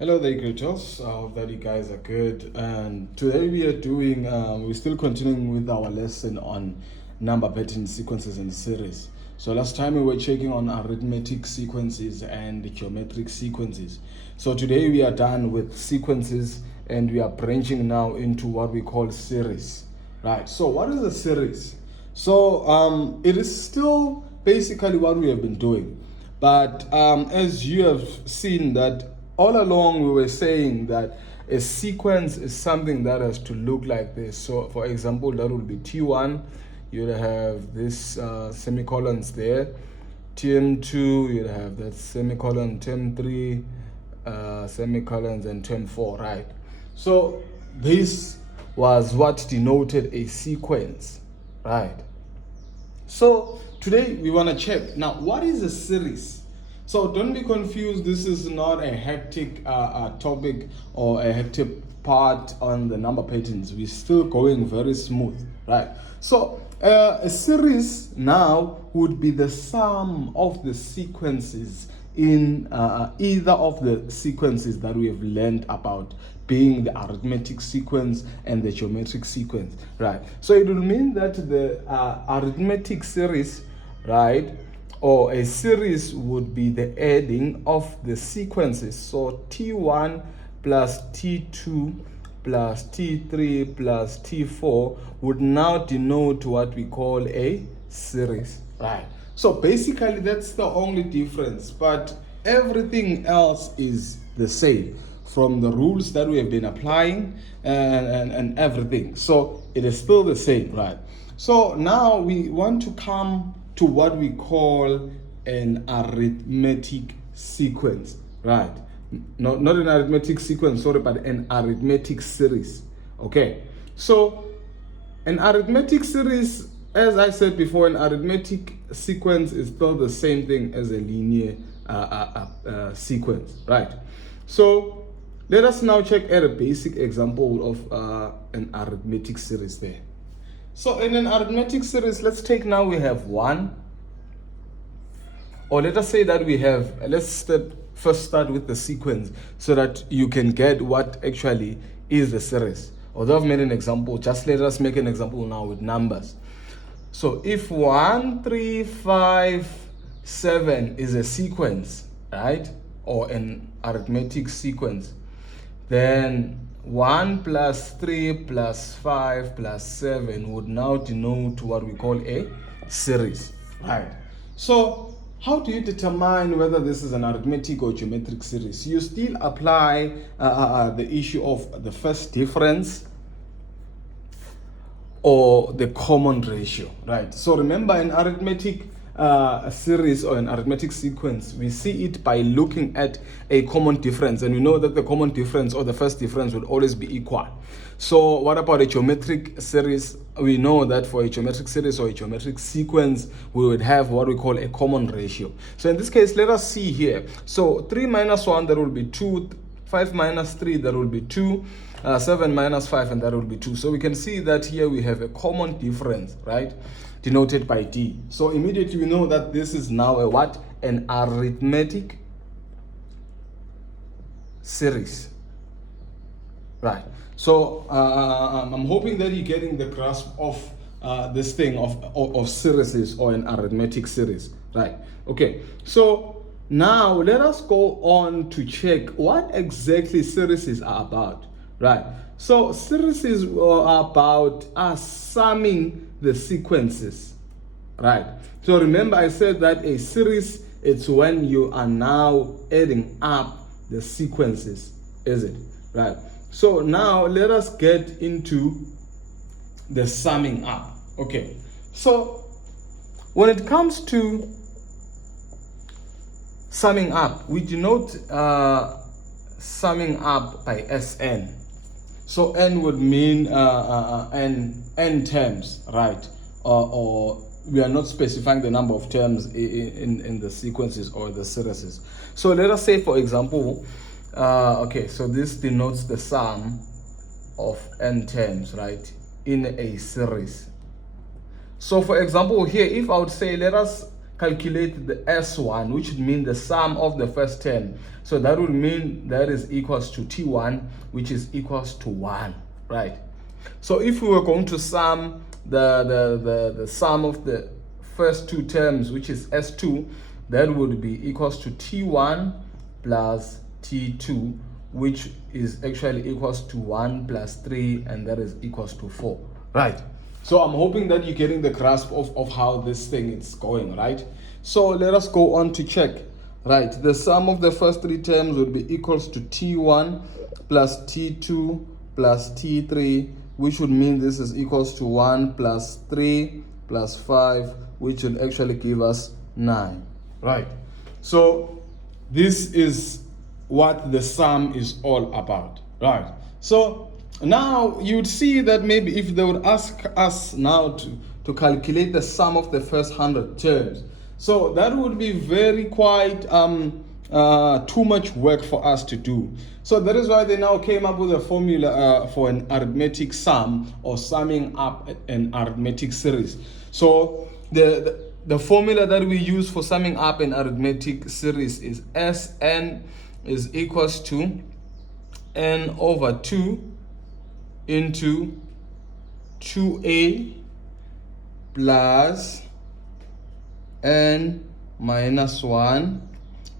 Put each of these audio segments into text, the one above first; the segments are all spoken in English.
Hello there, creators. I hope that you guys are good. And today we are doing, we're still continuing with our lesson on number pattern sequences and series. So last time we were checking on arithmetic sequences and geometric sequences. So today we are done with sequences and we are branching now into what we call series. Right. So what is a series? So it is still basically what we have been doing. But as you have seen that all along we were saying that a sequence is something that has to look like this. So for example, that would be T1, you'd have this semicolons there. TM2, you'd have that semicolon, TM3, semicolons, and TM4, right? So this was what denoted a sequence, right? So today we want to check now what is a series. So don't be confused. This is not a hectic topic or a hectic part on the number patterns. We're still going very smooth, right? So a series now would be the sum of the sequences in either of the sequences that we have learned about, being the arithmetic sequence and the geometric sequence, right? So it will mean that the arithmetic series, right, or a series would be the adding of the sequences. So T1 plus T2 plus T3 plus T4 would now denote what we call a series, right? So basically that's the only difference, but everything else is the same from the rules that we have been applying and everything. So it is still the same, right? So now we want to come to what we call an arithmetic sequence, right? Not an arithmetic sequence, sorry, but an arithmetic series. Okay, so an arithmetic series, as I said before, an arithmetic sequence is still the same thing as a linear sequence, right? So let us now check at a basic example of an arithmetic series there. So in an arithmetic series, let's take now we have 1, or let us say that we have, first start with the sequence so that you can get what actually is the series. Although I've made an example, just let us make an example now with numbers. So if 1, 3, 5, 7 is a sequence, right, or an arithmetic sequence, then 1 plus 3 plus 5 plus 7 would now denote what we call a series, right? So how do you determine whether this is an arithmetic or geometric series? You still apply the issue of the first difference or the common ratio, right? So remember, an arithmetic series or an arithmetic sequence, we see it by looking at a common difference, and we know that the common difference or the first difference will always be equal. So what about a geometric series? We know that for a geometric series or a geometric sequence, we would have what we call a common ratio. So in this case, let us see here. So 3 minus 1, that will be 2. 5 minus 3, that will be 2. 7 minus 5, and that will be 2. So we can see that here we have a common difference, right, denoted by D. So immediately we know that this is now a what? An arithmetic series, right? So I'm hoping that you're getting the grasp of this thing of series or an arithmetic series, right? Okay, so now let us go on to check what exactly series are about, right? So series are about us summing the sequences, right? So remember I said that a series, it's when you are now adding up the sequences, is it, right? So now let us get into the summing up. Okay, so when it comes to summing up, we denote summing up by Sn. So n would mean n terms, right? Or we are not specifying the number of terms in the sequences or the series. So let us say, for example, okay, so this denotes the sum of n terms, right, in a series. So for example here, if I would say let us calculate the S1, which would mean the sum of the first term. So that would mean that is equals to T1, which is equals to 1, right? So if we were going to sum the sum of the first two terms, which is S2, that would be equals to T1 plus T2, which is actually equals to 1 plus 3, and that is equals to 4, right? So I'm hoping that you're getting the grasp of how this thing is going, right? So let us go on to check, right? The sum of the first three terms would be equals to T1 plus T2 plus T3, which would mean this is equals to 1 plus 3 plus 5, which will actually give us 9, right? So this is what the sum is all about, right? So now you would see that maybe if they would ask us now to calculate the sum of the first 100 terms, so that would be very quite too much work for us to do. So that is why they now came up with a formula for an arithmetic sum, or summing up an arithmetic series. So the formula that we use for summing up an arithmetic series is Sn is equals to n over 2 into 2a plus n minus 1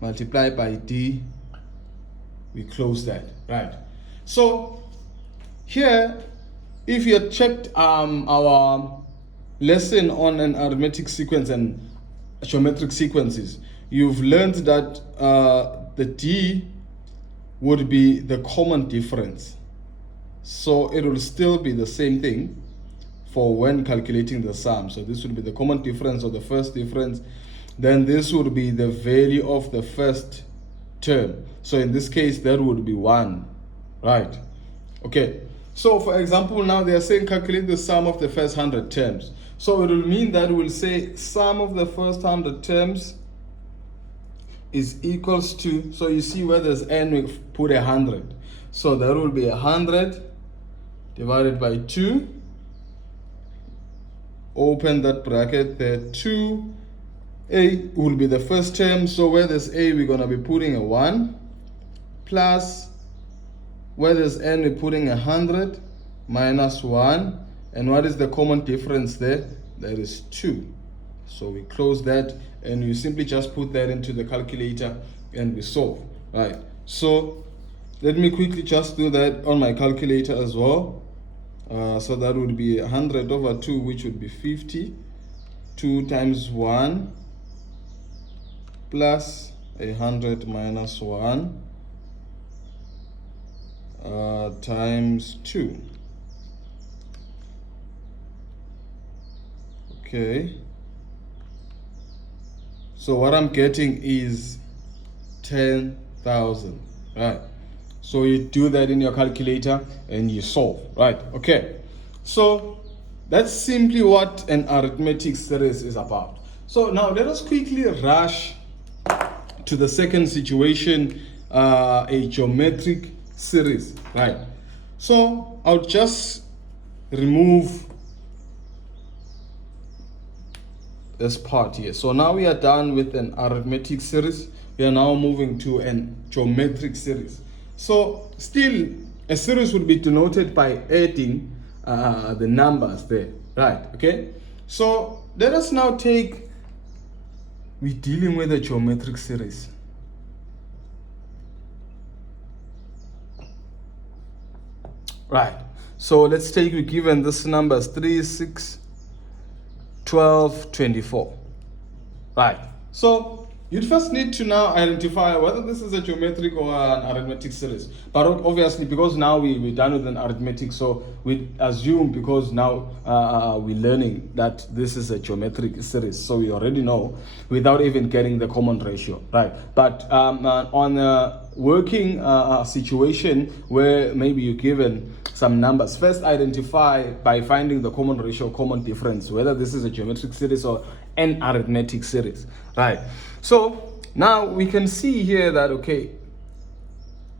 multiplied by d. We close that, right? So here, if you had checked our lesson on an arithmetic sequence and geometric sequences, you've learned that the d would be the common difference. So it will still be the same thing for when calculating the sum. So this would be the common difference, or the first difference. Then this would be the value of the first term. So in this case, that would be 1, right? Okay. So for example, now they are saying calculate the sum of the first 100 terms. So it will mean that we'll say sum of the first 100 terms is equals to, so you see where there's n, we put 100. So that will be 100 divided by 2. Open that bracket there. 2a will be the first term. So where there's a, we're going to be putting a 1. Plus, where there's n, we're putting 100 minus 1. And what is the common difference there? That is 2. So we close that, and you simply just put that into the calculator and we solve, right? So let me quickly just do that on my calculator as well. So that would be 100 over 2, which would be 50. 2 times 1 plus 100 minus 1 times 2. Okay. So what I'm getting is 10,000, right? So you do that in your calculator and you solve, right? Okay. So that's simply what an arithmetic series is about. So now let us quickly rush to the second situation, a geometric series, right? So I'll just remove this part here. So now we are done with an arithmetic series. We are now moving to an geometric series. So still, a series would be denoted by adding the numbers there, right? Okay. So let us now take, we're dealing with a geometric series. Right. So let's take, we're given this numbers 3, 6, 12, 24. Right. So you'd first need to now identify whether this is a geometric or an arithmetic series. But obviously, because now we're done with an arithmetic, so we assume, because now we're learning that this is a geometric series. So we already know without even getting the common ratio, right? But on a working situation where maybe you're given some numbers, first identify by finding the common ratio, common difference, whether this is a geometric series or an arithmetic series, right? So now we can see here that, okay,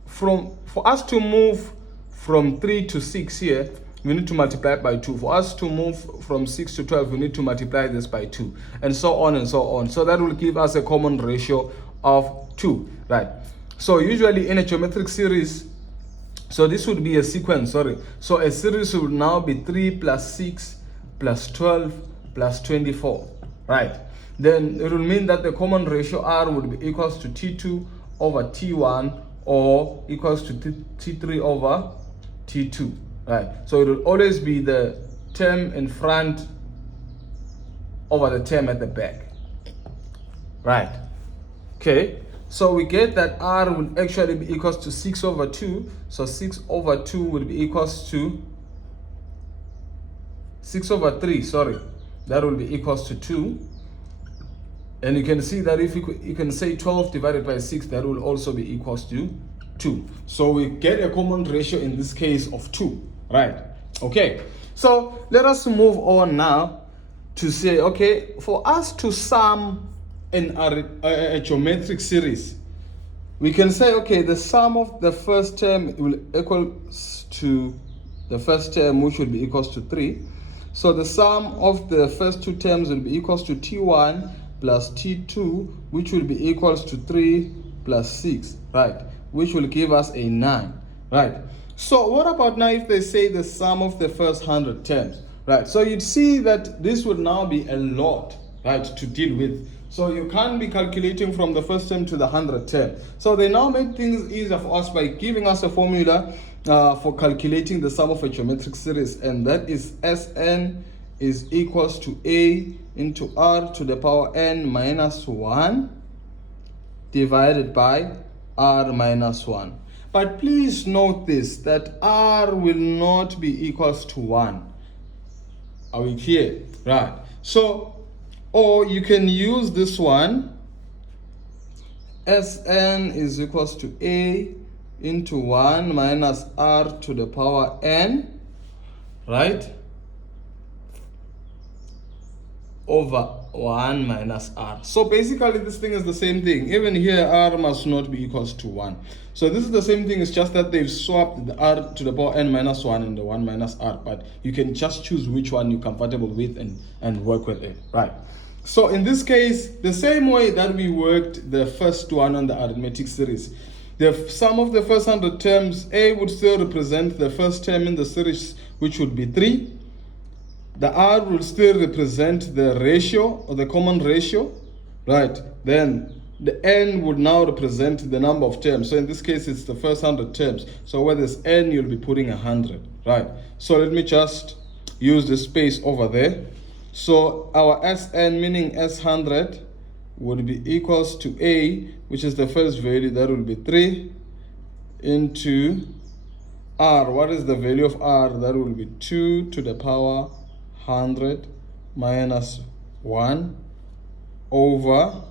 for us to move from 3 to 6 here, we need to multiply it by 2. For us to move from 6 to 12, we need to multiply this by 2, and so on and so on. So that will give us a common ratio of 2, right? So usually in a geometric series, so this would be a sequence, sorry. So a series would now be 3 plus 6 plus 12 plus 24, right? Then it will mean that the common ratio R would be equals to T2 over T1, or equals to T3 over T2, right? So it will always be the term in front over the term at the back, right? Okay, so we get that R will actually be equals to 6 over 2. So 6 over 2 will be equals to 6 over 3, sorry. That will be equals to 2. And you can see that if you can say 12 divided by 6, that will also be equals to 2. So we get a common ratio in this case of 2, right? Okay, so let us move on now to say, okay, for us to sum in a geometric series, we can say, okay, the sum of the first term will equal to the first term, which will be equals to 3. So the sum of the first two terms will be equals to T1 plus T2, which will be equals to 3 plus 6, right? Which will give us a 9, right? So what about now if they say the sum of the first 100 terms, right? So you'd see that this would now be a lot, right, to deal with. So you can't be calculating from the first term to the 100th term. So they now made things easier for us by giving us a formula for calculating the sum of a geometric series, and that is Sn is equals to A into R to the power n minus 1 divided by R minus 1. But please note this, that R will not be equals to 1. Are we clear? Right. So, or you can use this one, Sn is equals to A into 1 minus R to the power n, right, over 1 minus R. So basically this thing is the same thing. Even here R must not be equals to 1. So this is the same thing, it's just that they've swapped the R to the power n minus 1 and the 1 minus R, but you can just choose which one you're comfortable with and work with it, right? So in this case, the same way that we worked the first one on the arithmetic series, the sum of the first 100 terms, A would still represent the first term in the series, which would be 3. The R will still represent the ratio or the common ratio, right? Then the N would now represent the number of terms. So in this case, it's the first 100 terms. So where there's N, you'll be putting 100, right? So let me just use the space over there. So our Sn, meaning S100, would be equals to A, which is the first value, that will be 3, into R. What is the value of R? That will be 2 to the power 100 minus 1 over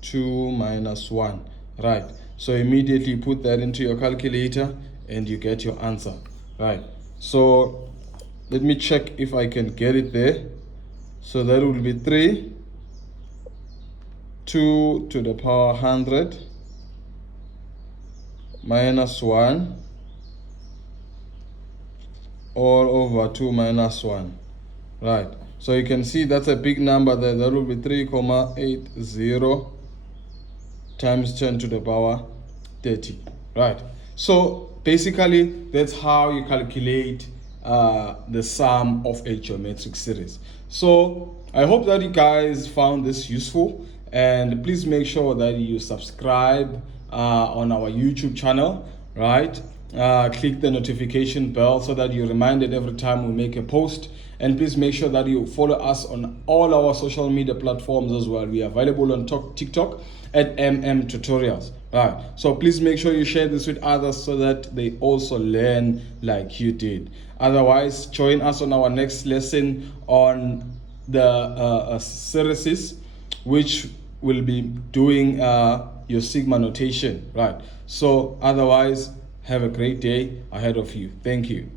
2 minus 1, right? So immediately put that into your calculator and you get your answer, right? So let me check if I can get it there. So that will be 3, 2 to the power 100 minus 1 all over 2 minus 1, right? So you can see that's a big number there. That will be 3,80 times 10 to the power 30, right? So basically that's how you calculate the sum of a geometric series. So I hope that you guys found this useful, and please make sure that you subscribe on our YouTube channel, right? Click the notification bell so that you're reminded every time we make a post, and please make sure that you follow us on all our social media platforms as well. We are available on TikTok at Tutorials, right? So please make sure you share this with others so that they also learn like you did. Otherwise, join us on our next lesson on the series, which will be doing your sigma notation, right? So otherwise, have a great day ahead of you. Thank you.